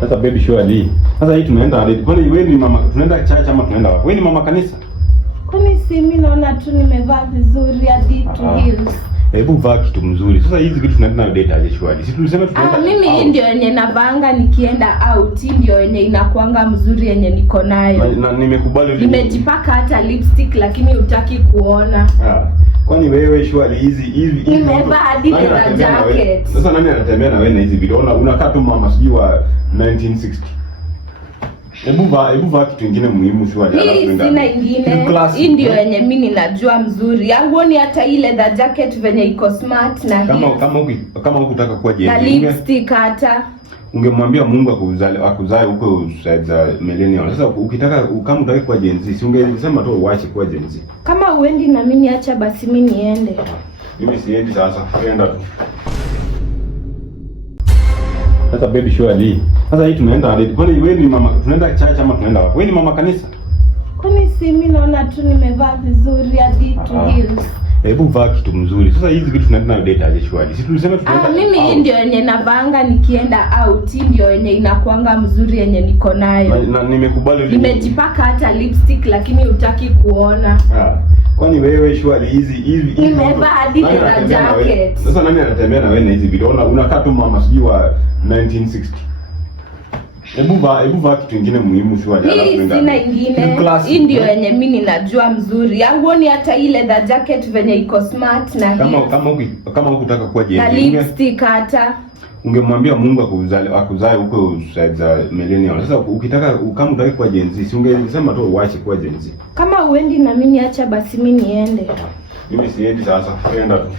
Sasa baby surely. Sasa hii tunaenda hadi. Kwani wewe ni mama, tunaenda church ama tunaenda wapi? Wewe ni mama kanisa? Kwani si mimi naona tu nimevaa vizuri hadi to heels. Hebu vaa kitu mzuri. Sasa hizi vitu tunaenda na date aje surely. Sisi tulisema tunaenda. Mimi hii ndio yenye navanga nikienda out, ndio yenye inakuanga mzuri yenye niko nayo. Na nimekubali. Nimejipaka hata lipstick lakini hutaki kuona. Kwani wewe surely hizi nimevaa hadi leather jacket. Sasa nani anatembea na wewe na hizi video? Unakaa tu mama sijui wa 1960. Hebu vaa kitu kingine muhimu surely. Hii sina ingine. Hii ndio yenye mimi ninajua mzuri. Huoni hata ile leather jacket venye iko smart na kama hukutaka kuwa Gen Z. Na lipstick hata. Ungemwambia Mungu akuzae huko side za millennial. Sasa ukitaka kama unataka kuwa Gen Z, si ungesema tu uache kuwa Gen Z. Kama uendi na mimi acha basi mimi niende. Mimi siendi sasa. Kwenda tu. Sasa baby surely. Sasa hii tunaenda hadi. Kwani wewe ni mama, tunaenda church ama tunaenda wapi? Wewe ni mama kanisa? Kwani si mimi naona tu nimevaa vizuri hadi to heels. Hebu vaa kitu mzuri. Sasa hizi vitu tunaenda na date aje surely. Sisi tulisema tunaenda. Mimi hii ndio yenye navanga nikienda out, ndio yenye inakuanga mzuri yenye niko nayo. Na nimekubali. Nimejipaka hata lipstick lakini hutaki kuona. Kwani wewe surely hizi nimevaa hadi leather jacket. Sasa nani anatembea na wewe na hizi video? Unakaa tu mama sijui wa 1960. Hebu vaa kitu kingine muhimu surely. Hii sina ingine. Hii ndio yenye mimi ninajua mzuri. Huoni hata ile leather jacket venye iko smart na kama hukutaka kuwa Gen Z. Na lipstick hata. Ungemwambia Mungu akuzae huko side za millennial. Sasa ukitaka kama unataka kuwa Gen Z, si ungesema tu uache kuwa Gen Z. Kama uendi na mimi acha basi mimi niende. Mimi siendi sasa. Kwenda tu.